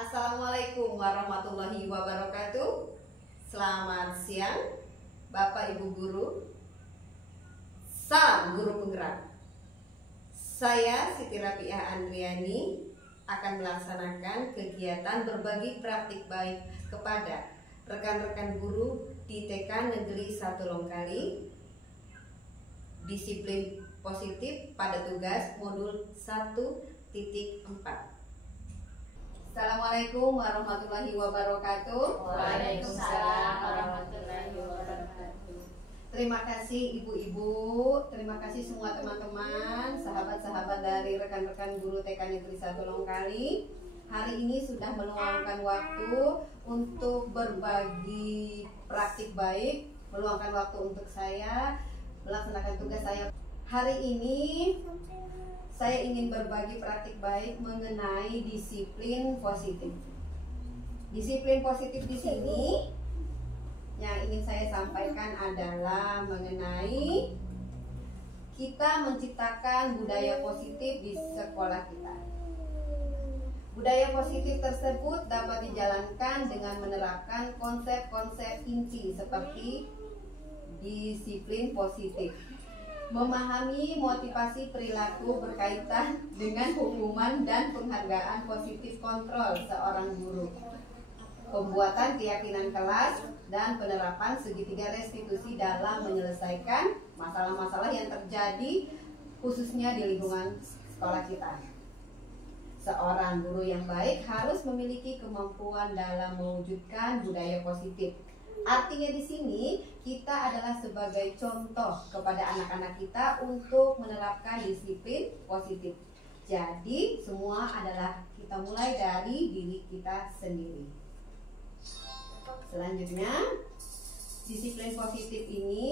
Assalamualaikum warahmatullahi wabarakatuh. Selamat siang Bapak Ibu Guru. Salam Guru Penggerak. Saya Siti Rafiah Andriani akan melaksanakan kegiatan berbagi praktik baik kepada rekan-rekan guru di TK Negeri 1 Longkali, disiplin positif pada tugas modul 1.4. Assalamualaikum warahmatullahi wabarakatuh. Waalaikumsalam warahmatullahi wabarakatuh. Terima kasih ibu-ibu, terima kasih semua teman-teman, sahabat-sahabat dari rekan-rekan guru TK Negeri 1 Longkali. Hari ini sudah meluangkan waktu untuk berbagi praktik baik, meluangkan waktu untuk saya melaksanakan tugas saya. Hari ini saya ingin berbagi praktik baik mengenai disiplin positif. Disiplin positif di sini yang ingin saya sampaikan adalah mengenai kita menciptakan budaya positif di sekolah kita. Budaya positif tersebut dapat dijalankan dengan menerapkan konsep-konsep inti seperti disiplin positif, memahami motivasi perilaku berkaitan dengan hukuman dan penghargaan positif kontrol seorang guru, pembuatan keyakinan kelas, dan penerapan segitiga restitusi dalam menyelesaikan masalah-masalah yang terjadi khususnya di lingkungan sekolah kita. Seorang guru yang baik harus memiliki kemampuan dalam mewujudkan budaya positif. Artinya di sini kita adalah sebagai contoh kepada anak-anak kita untuk menerapkan disiplin positif. Jadi semua adalah kita mulai dari diri kita sendiri. Selanjutnya, disiplin positif ini,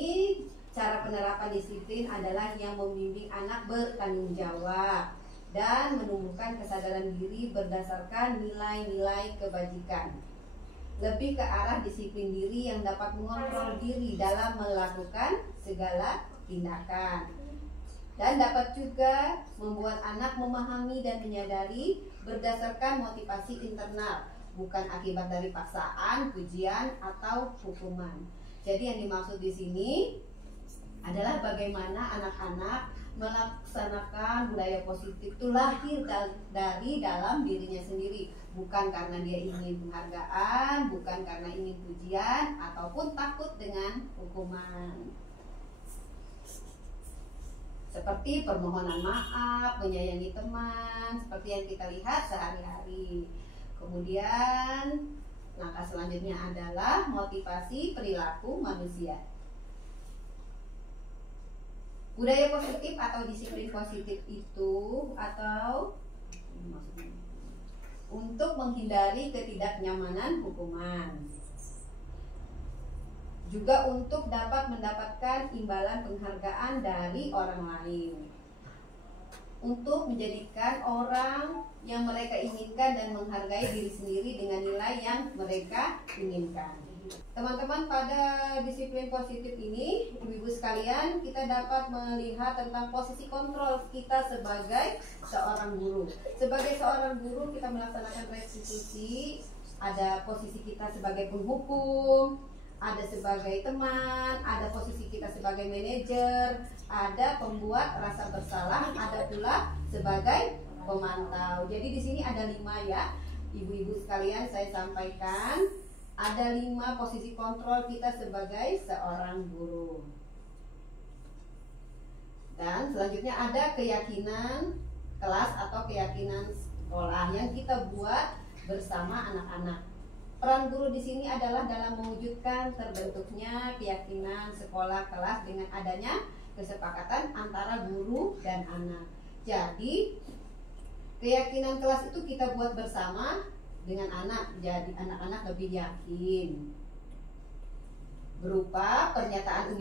cara penerapan disiplin adalah yang membimbing anak bertanggung jawab dan menumbuhkan kesadaran diri berdasarkan nilai-nilai kebajikan. Lebih ke arah disiplin diri yang dapat mengontrol diri dalam melakukan segala tindakan, dan dapat juga membuat anak memahami dan menyadari berdasarkan motivasi internal, bukan akibat dari paksaan, pujian, atau hukuman. Jadi yang dimaksud di sini adalah bagaimana anak-anak melaksanakan budaya positif itu lahir dari dalam dirinya sendiri, bukan karena dia ingin penghargaan, bukan karena ingin pujian, ataupun takut dengan hukuman. Seperti permohonan maaf, menyayangi teman, seperti yang kita lihat sehari-hari. Kemudian langkah selanjutnya adalah motivasi perilaku manusia. Budaya positif atau disiplin positif itu untuk menghindari ketidaknyamanan hukuman, juga untuk dapat mendapatkan imbalan penghargaan dari orang lain, untuk menjadikan orang yang mereka inginkan dan menghargai diri sendiri dengan nilai yang mereka inginkan. Teman-teman, pada disiplin positif ini, ibu-ibu sekalian, kita dapat melihat tentang posisi kontrol kita sebagai seorang guru. Sebagai seorang guru, kita melaksanakan restitusi, ada posisi kita sebagai penghukum, ada sebagai teman, ada posisi kita sebagai manajer, ada pembuat rasa bersalah, ada pula sebagai pemantau. Jadi di sini ada 5 ya, ibu-ibu sekalian, saya sampaikan. Ada 5 posisi kontrol kita sebagai seorang guru. Dan selanjutnya ada keyakinan kelas atau keyakinan sekolah yang kita buat bersama anak-anak. Peran guru di sini adalah dalam mewujudkan terbentuknya keyakinan sekolah kelas dengan adanya kesepakatan antara guru dan anak. Jadi keyakinan kelas itu kita buat bersama dengan anak, jadi anak-anak lebih yakin, berupa pernyataan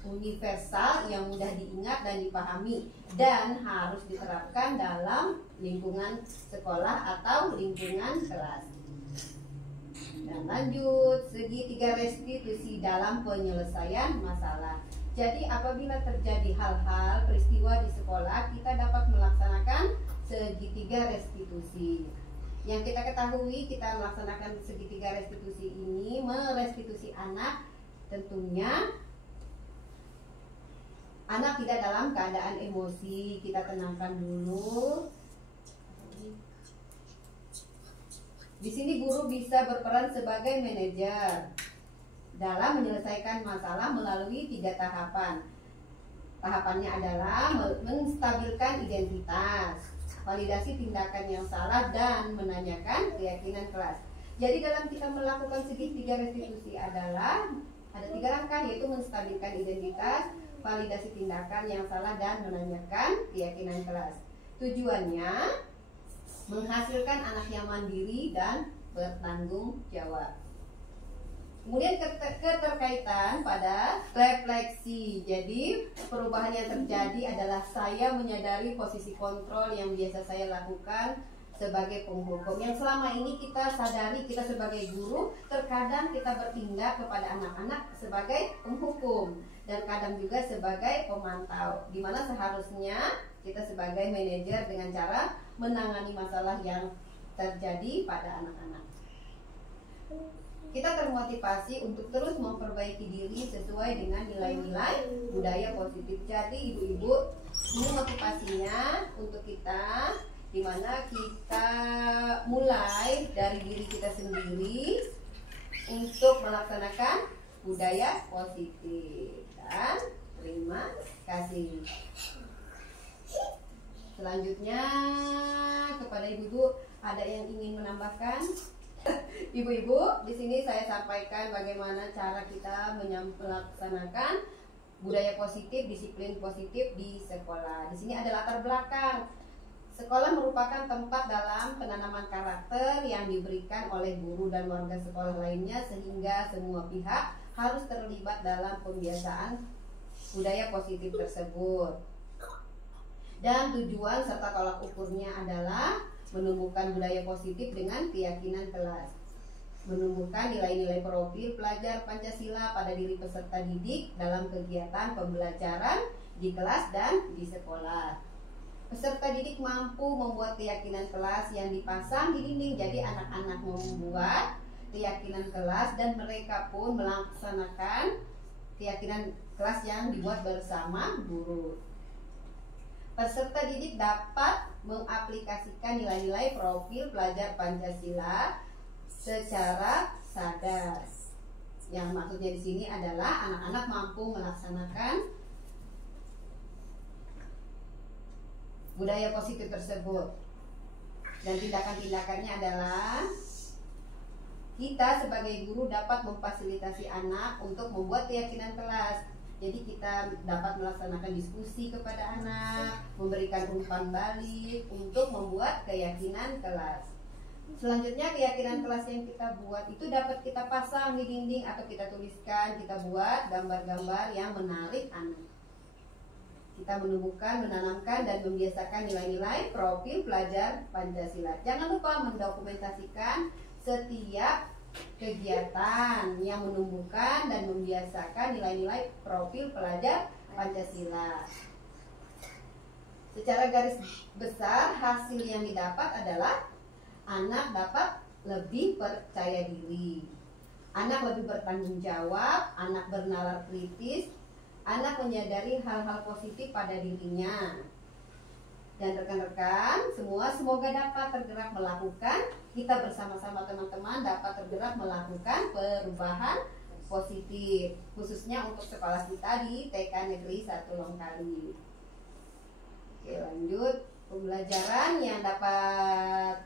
universal yang mudah diingat dan dipahami dan harus diterapkan dalam lingkungan sekolah atau lingkungan kelas. Dan lanjut, segitiga restitusi dalam penyelesaian masalah. Jadi apabila terjadi hal-hal peristiwa di sekolah, kita dapat melaksanakan segitiga restitusi. Yang kita ketahui, kita melaksanakan segitiga restitusi ini, merestitusi anak, tentunya anak tidak dalam keadaan emosi. Kita tenangkan dulu. Di sini guru bisa berperan sebagai manajer dalam menyelesaikan masalah melalui 3 tahapan. Tahapannya adalah menstabilkan identitas, validasi tindakan yang salah, dan menanyakan keyakinan kelas. Jadi dalam kita melakukan segitiga restitusi adalah ada 3 langkah, yaitu menstabilkan identitas, validasi tindakan yang salah, dan menanyakan keyakinan kelas. Tujuannya menghasilkan anak yang mandiri dan bertanggung jawab. Kemudian keterkaitan pada refleksi. Jadi perubahan yang terjadi adalah saya menyadari posisi kontrol yang biasa saya lakukan sebagai penghukum. Yang selama ini kita sadari, kita sebagai guru terkadang kita bertindak kepada anak-anak sebagai penghukum dan kadang juga sebagai pemantau, di mana seharusnya kita sebagai manajer dengan cara menangani masalah yang terjadi pada anak-anak. Kita termotivasi untuk terus memperbaiki diri sesuai dengan nilai-nilai budaya positif. Jadi ibu-ibu, ini motivasinya untuk kita, di mana kita mulai dari diri kita sendiri untuk melaksanakan budaya positif. Dan terima kasih. Selanjutnya kepada ibu-ibu, ada yang ingin menambahkan? Ibu-ibu, di sini saya sampaikan bagaimana cara kita melaksanakan budaya positif, disiplin positif di sekolah. Di sini ada latar belakang. Sekolah merupakan tempat dalam penanaman karakter yang diberikan oleh guru dan warga sekolah lainnya, sehingga semua pihak harus terlibat dalam pembiasaan budaya positif tersebut. Dan tujuan serta tolak ukurnya adalah menumbuhkan budaya positif dengan keyakinan kelas, menumbuhkan nilai-nilai profil pelajar Pancasila pada diri peserta didik dalam kegiatan pembelajaran di kelas dan di sekolah. Peserta didik mampu membuat keyakinan kelas yang dipasang di dinding. Jadi anak-anak membuat keyakinan kelas dan mereka pun melaksanakan keyakinan kelas yang dibuat bersama guru. Peserta didik dapat mengaplikasikan nilai-nilai profil pelajar Pancasila secara sadar. Yang maksudnya di sini adalah anak-anak mampu melaksanakan budaya positif tersebut. Dan tindakan-tindakannya adalah kita sebagai guru dapat memfasilitasi anak untuk membuat keyakinan kelas. Jadi kita dapat melaksanakan diskusi kepada anak, memberikan umpan balik untuk membuat keyakinan kelas. Selanjutnya keyakinan kelas yang kita buat itu dapat kita pasang di dinding atau kita tuliskan, kita buat gambar-gambar yang menarik anak. Kita menumbuhkan, menanamkan, dan membiasakan nilai-nilai profil pelajar Pancasila. Jangan lupa mendokumentasikan setiap kegiatan yang menumbuhkan dan membiasakan nilai-nilai profil pelajar Pancasila. Secara garis besar, hasil yang didapat adalah anak dapat lebih percaya diri, anak lebih bertanggung jawab, anak bernalar kritis, anak menyadari hal-hal positif pada dirinya. Dan rekan-rekan semua semoga dapat tergerak melakukan, kita bersama-sama teman-teman dapat tergerak melakukan perubahan positif, khususnya untuk sekolah kita di TK Negeri 1 Longkali. Oke, lanjut. Pembelajaran yang dapat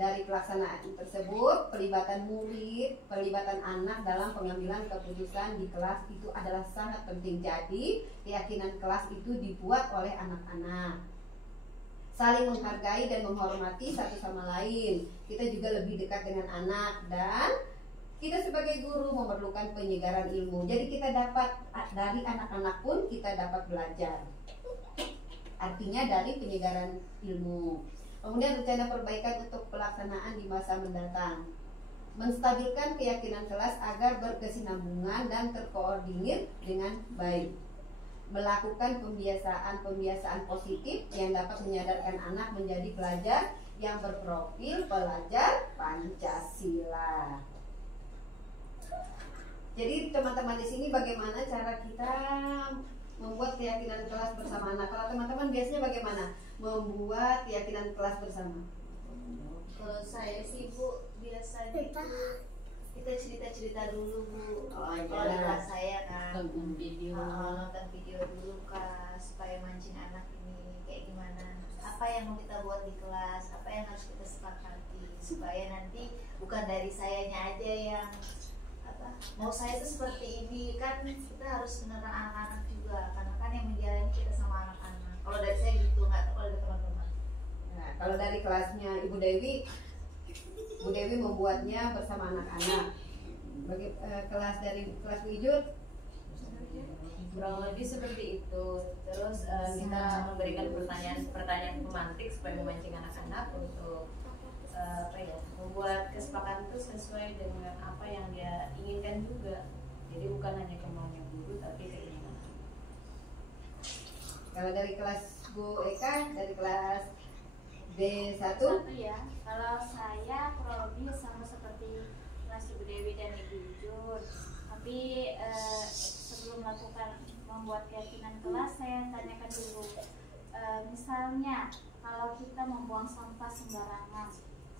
dari pelaksanaan tersebut, pelibatan murid, pelibatan anak dalam pengambilan keputusan di kelas itu adalah sangat penting. Jadi keyakinan kelas itu dibuat oleh anak-anak. Saling menghargai dan menghormati satu sama lain. Kita juga lebih dekat dengan anak, dan kita sebagai guru memerlukan penyegaran ilmu. Jadi kita dapat dari anak-anak pun kita dapat belajar. Artinya dari penyegaran ilmu. Kemudian rencana perbaikan untuk pelaksanaan di masa mendatang. Menstabilkan keyakinan kelas agar berkesinambungan dan terkoordinir dengan baik. Melakukan pembiasaan positif yang dapat menyadarkan anak menjadi pelajar yang berprofil pelajar Pancasila. Jadi teman-teman di sini bagaimana cara kita membuat keyakinan kelas bersama anak? Kalau teman-teman biasanya bagaimana membuat keyakinan kelas bersama? Kalau saya sih Bu, biasanya itu kita cerita-cerita dulu Bu. Oh, Kalau di kelas saya kan Nonton video. nonton video dulu Kak, supaya mancing anak ini kayak gimana, apa yang mau kita buat di kelas, apa yang harus kita sepakati, supaya nanti bukan dari sayanya aja yang apa mau saya itu seperti ini, kan kita harus menekan anak-anak juga, karena kan yang menjalani kita sama anak-anak. Kalau dari saya gitu, nggak tahu kalau dari teman-teman. Nah, kalau dari kelasnya Ibu Dewi membuatnya bersama anak-anak. Bagi kelas dari kelas Bu Ijur, Kurang lebih seperti itu. Terus kita memberikan pertanyaan pemantik supaya memancing anak-anak untuk membuat kesepakatan itu sesuai dengan apa yang dia inginkan juga. Jadi bukan hanya kemauan guru tapi keinginan. kalau dari kelas Bu Eka, dari kelas B1, Ya, kalau saya kurang lebih sama seperti kelas Ibu Dewi dan Ibu Jujur. Tapi sebelum melakukan membuat keyakinan kelas, saya tanyakan dulu. Misalnya, kalau kita membuang sampah sembarangan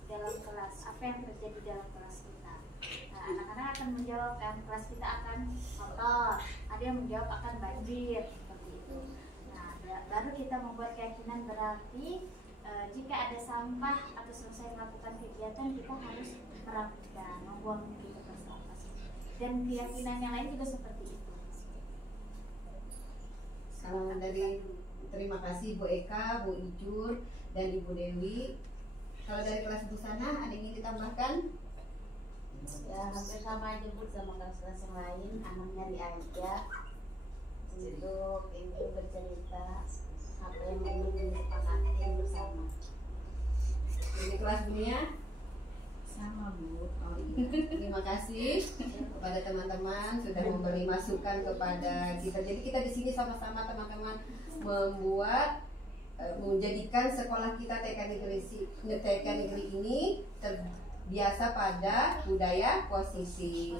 dalam kelas, apa yang terjadi dalam kelas kita? Nah, anak-anak akan menjawab kan, kelas kita akan kotor. Ada yang menjawab akan banjir, seperti itu. Nah, baru kita membuat keyakinan berarti jika ada sampah atau selesai melakukan kegiatan, kita harus merapikan, membuangnya di tempat sampah. Dan keyakinan yang lain juga seperti itu. kalau dari terima kasih Bu Eka, Bu Ijur, dan Ibu Dewi. Kalau dari kelas Bu Sana, ada yang ingin ditambahkan? Ya hampir sama aja Bu sama kelas-kelas yang lain, anak nyari aja untuk ini bercerita apa yang ingin disepakati bersama. Dari kelas dunia, Sama Bu. oh iya. Terima kasih kepada teman-teman sudah memberi masukan kepada kita. Jadi kita di sini sama-sama teman-teman membuat menjadikan sekolah kita TK Negeri ini terbiasa pada budaya positif.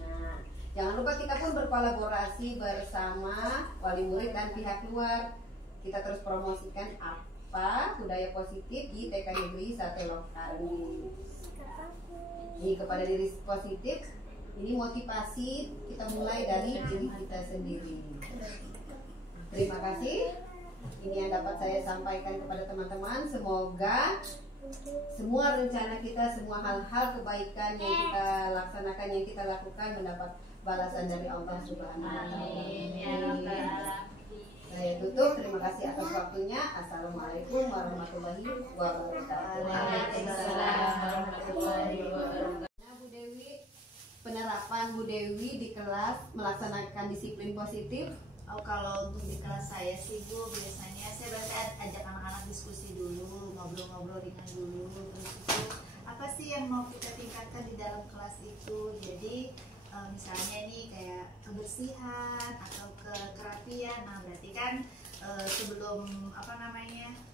Nah, jangan lupa kita pun berkolaborasi bersama wali murid dan pihak luar. Kita terus promosikan apa budaya positif di TK Negeri 1 Lokali. Ini kepada diri positif, ini motivasi kita mulai dari diri kita sendiri. Terima kasih. Ini yang dapat saya sampaikan kepada teman-teman. Semoga semua rencana kita, semua hal-hal kebaikan yang kita laksanakan, yang kita lakukan mendapat balasan dari Allah Subhanahu wa Ta'ala. Saya tutup. Terima kasih atas waktunya. Assalamualaikum warahmatullahi wabarakatuh. Waalaikumsalam warahmatullahi wabarakatuh. Nah, Bu Dewi, penerapan Bu Dewi di kelas melaksanakan disiplin positif. Oh, kalau untuk di kelas saya sih Bu, biasanya saya biasanya ajak anak-anak diskusi dulu, ngobrol-ngobrol ringan dulu, terus itu apa sih yang mau kita tingkatkan di dalam kelas itu. Jadi misalnya nih kayak kebersihan atau kerapian, nah berarti kan sebelum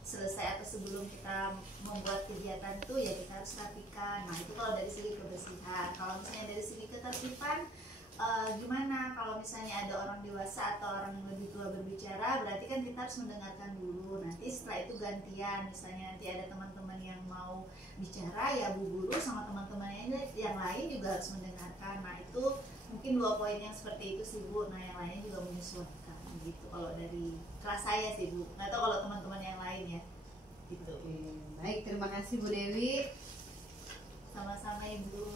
selesai atau sebelum kita membuat kegiatan itu ya kita harus rapikan. Nah itu kalau dari segi kebersihan. Kalau misalnya dari segi ketertiban, gimana kalau misalnya ada orang dewasa atau orang yang lebih tua berbicara, berarti kan kita harus mendengarkan dulu. Nanti setelah itu gantian, misalnya nanti ada teman-teman yang mau bicara, ya Bu Guru sama teman-temannya yang lain juga harus mendengarkan. Nah itu mungkin 2 poin yang seperti itu sih Bu. Nah yang lainnya juga menyesuaikan gitu. Kalau dari kelas saya sih Bu, nggak tahu kalau teman-teman yang lain ya gitu. Baik, terima kasih Bu Dewi. Sama-sama Ibu.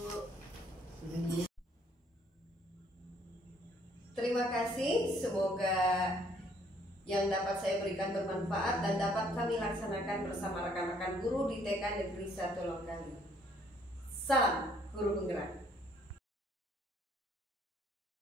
Terima kasih, semoga yang dapat saya berikan bermanfaat dan dapat kami laksanakan bersama rekan-rekan guru di TK Negeri 1 Lokali. Salam Guru Penggerak.